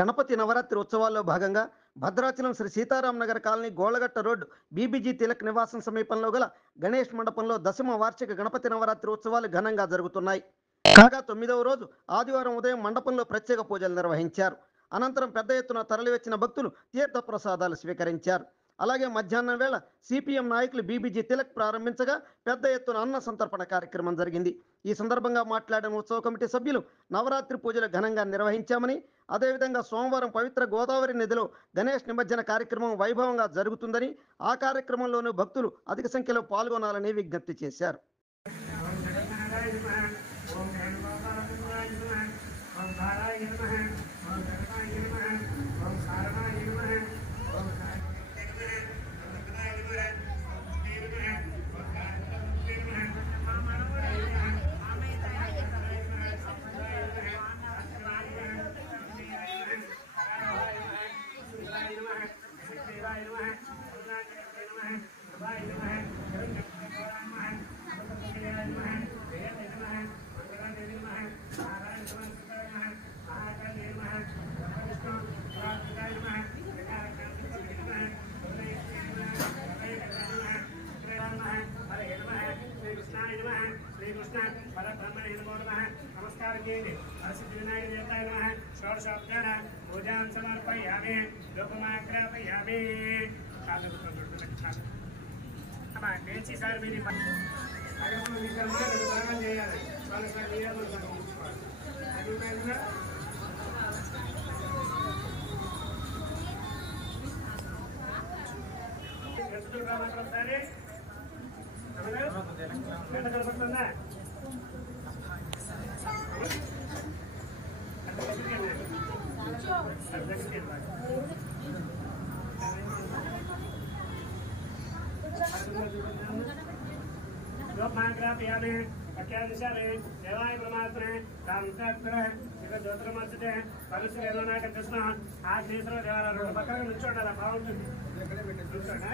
గణపతి నవరాత్రి ఉత్సవాల్లో భాగంగా Bhadrachalam Sri Sitaram Nagar colony Gollagatta road BBG Tilak నివాసం సమీపంలో గల గణేష్ మండపంలో దశమ వార్షిక గణపతి నవరాత్రి ఉత్సవాలు ఘనంగా జరుగుతున్నాయి. కాగా 9వ రోజు ఆదివారం ఉదయం మండపంలో ప్రత్యేక పూజలు నిర్వహించారు. అనంతరం పెద్ద ఎత్తున తరలివచ్చిన భక్తులు తీర్థ ప్రసాదాలు స్వీకరించారు. అలాగే మధ్యాహ్నం వేళ సిపిఎం నాయకులు బీబీజీ తిలక్ ప్రారంభించగా పెద్ద ఎత్తున అన్న సంతర్పణ కార్యక్రమం జరిగింది. ఈ సందర్భంగా మాట్లాడిన ఉత్సవ కమిటీ సభ్యులు నవరాత్రి పూజలు ఘనంగా నిర్వహించామని, అదేవిధంగా సోమవారం పవిత్ర గోదావరి నదిలో గణేష్ నిమజ్జన కార్యక్రమం వైభవంగా జరుగుతుందని, ఆ కార్యక్రమంలోనూ భక్తులు అధిక సంఖ్యలో పాల్గొనాలని విజ్ఞప్తి చేశారు. नमस्कार विनायक देवताय नमः षोडशोपचार पूजां समर्पयामि धूपमाग्रापयामि बेंची सार मेरी माग्रापयामि अख्यादिशाले देवाय परमात्मने कामकात्मने ज्योतिर्मर्चिते परमेश्वरेणोनाककृष्ण आग्नेश्वर देवालय पక్కన నిల్చోండాల బాగుంటుంది ఎక్కడే పెట్టి నిల్చోండి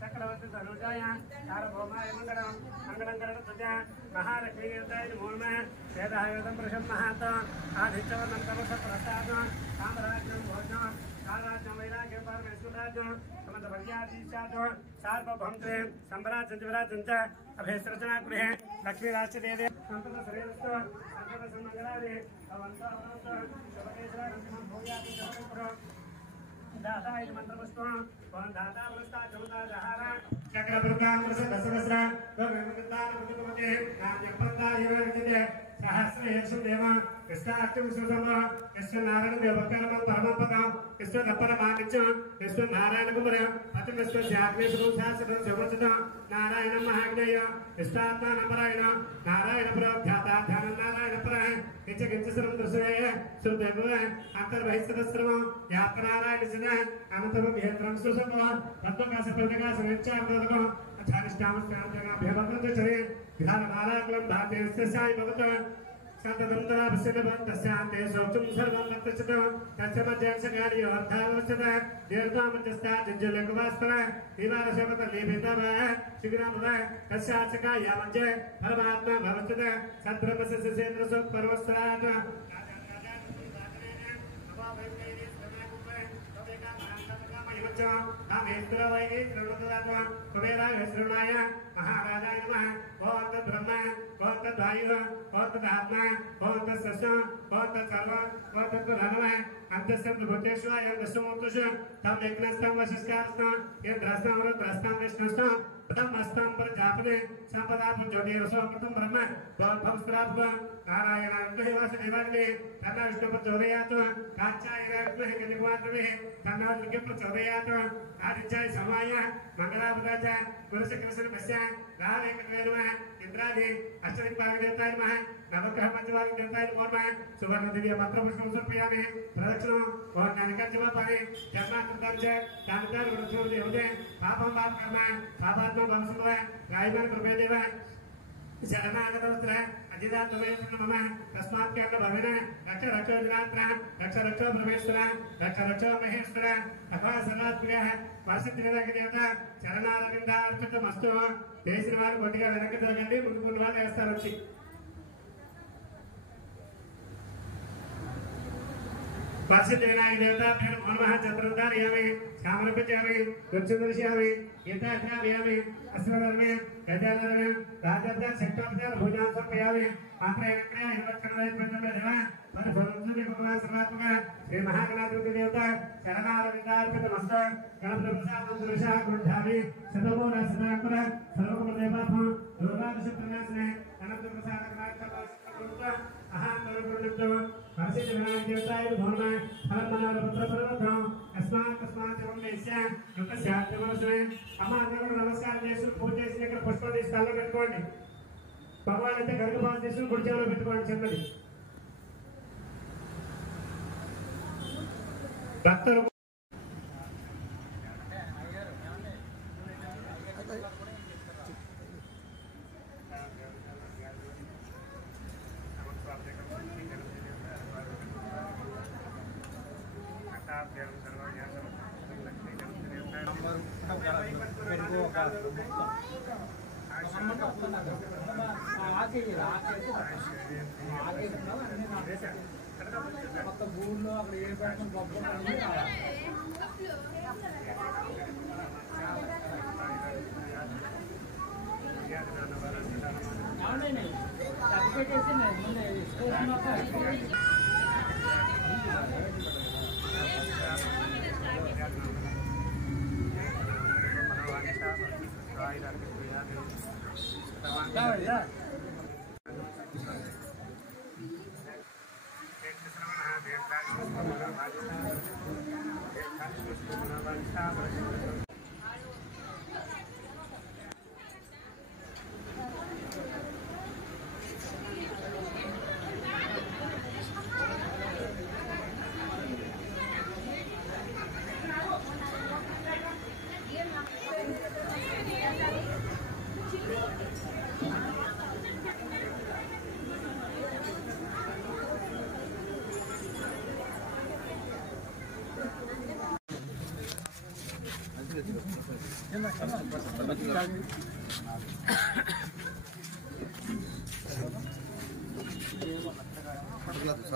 चक्रवर्ती धनुजाय सार्वभौमाय मंगलम मंगलम करणध्वजा महालक्ष्मी देवताय नमो नमः वेदायुधं प्रसन्नः आदित्यवर्णं तमस प्रसादं साम्राज्यं भोजनं साराज्यं वैराग्यं परमेश्वराज्यं समन्तपर्यादीशाज्यं सार्वभौमत्वे संवराज्यं विराज्यं च अभयसृजना गृहे लक्ष्मीराष्ट्रदेवे संततशरीरस्तु संततसन्मङ्गलानि भवन्तः शुभकेशरं भूयाति दाता इति मंत्रपुष्पं वन् दाता वस्ता जमुदा जहार चक्रवृत्तांकृष दशवस्र त्वविमुक्तान् मुक्तमते नान्यप्रदाय विजते सहस्रयक्षु देव कृष्णाष्टम सुसम कृष्ण नारायण देवकर्म परमपदं कृष्ण परमानिच कृष्ण नारायण कुमार अति विश्व जाग्नेश शास्त्र समचित नारायण महाज्ञेय कृष्णात्मा नारायण नारायण प्रध्याता ध्यान नारायण पर किंच किंच सर्व दृश्ये श्रुतेव अंतर्बहिस्थ सर्व यात्र नारायण जन अनंतम भेत्रम सुसम पद्मकाश प्रदकाश नित्यामृतको अथानिष्ठाम स्नानजना भेवकृत चरे विधान नारायणं धातेस्य साई भगत संतदंतरा भस्यबंधस्यान्ते सौचुं सर्वं लक्ष्यते तस्मज्जंसकार्य अर्थावस्थित दीर्घामध्यस्था जज्जलकवास्तर विवारशमत लेपितव शीघ्रमव तस्याचका यामज्जे परमात्मा भवस्थित सद्ब्रह्मस्य सेन्द्र सुख परवस्त्रात् कुबेराय महाराजाय नमः ओम ब्रह्मा ओम वायु ओम आत्मा ओम सस ओम सर्व ओम धनव अंतस्थ भूतेश्वर दशमूर्तुष तम एकनस्तम वशिष्ठास्तम ये द्रष्टाम द्रष्टाम विष्णुस्तम प्रथम अस्तम प्रजापते संपदा पुजोति रसो प्रथम ब्रह्म भवस्त्राभ नारायण अंतहिवास देवाग्ने तन्ना विष्णु प्रचोदयात् काचाय विष्णु निवासवे तन्ना लिंग प्रचोदयात् आदित्याय समाय मंगलापदाच पुरुष कृष्ण पश्य राम एकत्वे नमः इंद्रादि अष्टदिक्पालक देवताय नमः नवग्रह पंचवालक देवताय नमः सुवर्ण दिव्य मंत्र पुष्प समर्पयामि प्रदक्षिणं ओम नानिकाजमापाने जन्माकृतांच दानदान वृक्षो देवते पापं पाप कर्म पापात्मा भवसुभ रायमान कृपे देव शरणागतवस्त्र अजितात्मवे मम तस्मात् क्या भवेन रक्ष रक्ष दिनात्र रक्ष रक्ष परमेश्वर रक्ष रक्ष महेश्वर अथवा सर्वात्मकः वासितिनिदाకి దేవత చరణారవిందార్పితమస్తు చేసిన వారు కొద్దిగా వెనక్కి జరగండి ముందుకున్న వాళ్ళు వేస్తారు వచ్చి वासिदेवाय देवताभ्यो नमः चतुर्धारयामि सामर्पयामि दुर्चंद्रश्यामि यथाध्यायामि अस्मदर्मे गजाधर्मे राजद्य शक्तोपचार भोजनं समर्पयामि आत्रेयक्रिया हिरण्यकर्णय प्रजनदेव परफलंसुनि भगवान सर्वात्मक श्री महागणाधिपति देवता शरणारविंदार्पितमस्तु गणपति प्रसादं दृशा गुरुधामि सदमोन सदाकर सर्वगुणदेवात्मा दुर्गादशप्रणासने अनंत प्रसाद नायकता अहं तरुणितो हर्षित विनायक देवताय नमः फलमनार पुत्र पर्वतम अस्मात् जन्मस्य लोकस्यात्मनस्मे अम्मा అందరూ నమస్కారం చేసి పూజ చేసినాక పుష్పాలు స్థానంలో పెట్టుకోండి భగవాన్ అయితే గర్భపాత చేసి గుడి చెవులో పెట్టుకోండి చిన్నది భక్తులు ఊళ్ళో అక్కడ ఏ Gracias.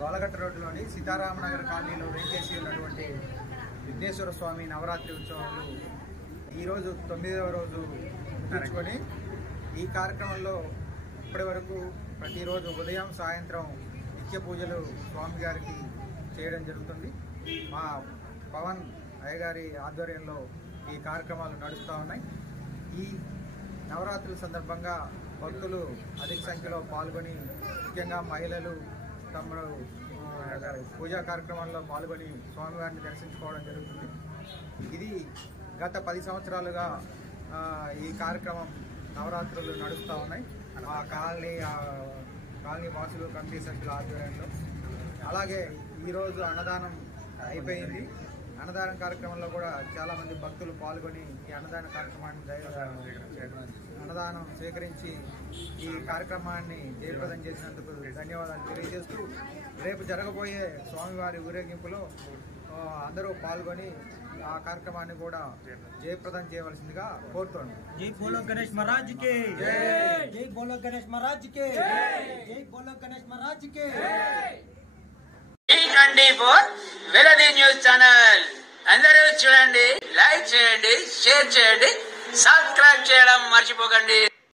గోలగట్ట రోడ్డులోని సీతారామనగర్ కాలనీలో వేంచేసి ఉన్నటువంటి విఘ్నేశ్వర స్వామి నవరాత్రి ఉత్సవాలు ఈరోజు 9వ రోజు ముగించుకొని ఈ కార్యక్రమంలో ఇప్పటి వరకు ప్రతిరోజు ఉదయం సాయంత్రం నిత్య పూజలు స్వామి గారికి చేయడం జరుగుతుంది. మా పవన్ అయ్యగారి ఆధ్వర్యంలో ఈ కార్యక్రమాలు నడుస్తూ ఉన్నాయి. ఈ నవరాత్రుల సందర్భంగా భక్తులు అధిక సంఖ్యలో పాల్గొని ముఖ్యంగా మహిళలు తమ పూజా కార్యక్రమాల్లో పాల్గొని స్వామివారిని దర్శించుకోవడం జరుగుతుంది. ఇది గత 10 సంవత్సరాలుగా ఈ కార్యక్రమం నవరాత్రులు నడుస్తూ ఉన్నాయి. ఆ కాలనీ వాసులు కమిటీ సభ్యుల ఆధ్వర్యంలో. అలాగే ఈరోజు అన్నదానం అయిపోయింది. అన్నదానం కార్యక్రమంలో కూడా చాలామంది భక్తులు పాల్గొని ఈ అన్నదాన కార్యక్రమాన్ని అన్నదానం స్వీకరించి ఈ కార్యక్రమాన్ని జయప్రదం చేసినందుకు ధన్యవాదాలు తెలియజేస్తూ రేపు జరగబోయే స్వామివారి ఊరేగింపులో అందరూ పాల్గొని ఆ కార్యక్రమాన్ని కూడా జయప్రదం చేయవలసిందిగా కోరుతున్నాను. జై బోలో గణేష్ మహారాజ్ కి జై, జై బోలో గణేష్ మహారాజ్ కి జై, జై బోలో గణేష్ మహారాజ్ కి వెలది న్యూస్ ఛానల్ అందరూ చూడండి, లైక్ చేయండి, షేర్ చేయండి, సబ్స్క్రైబ్ చేయడం మర్చిపోకండి.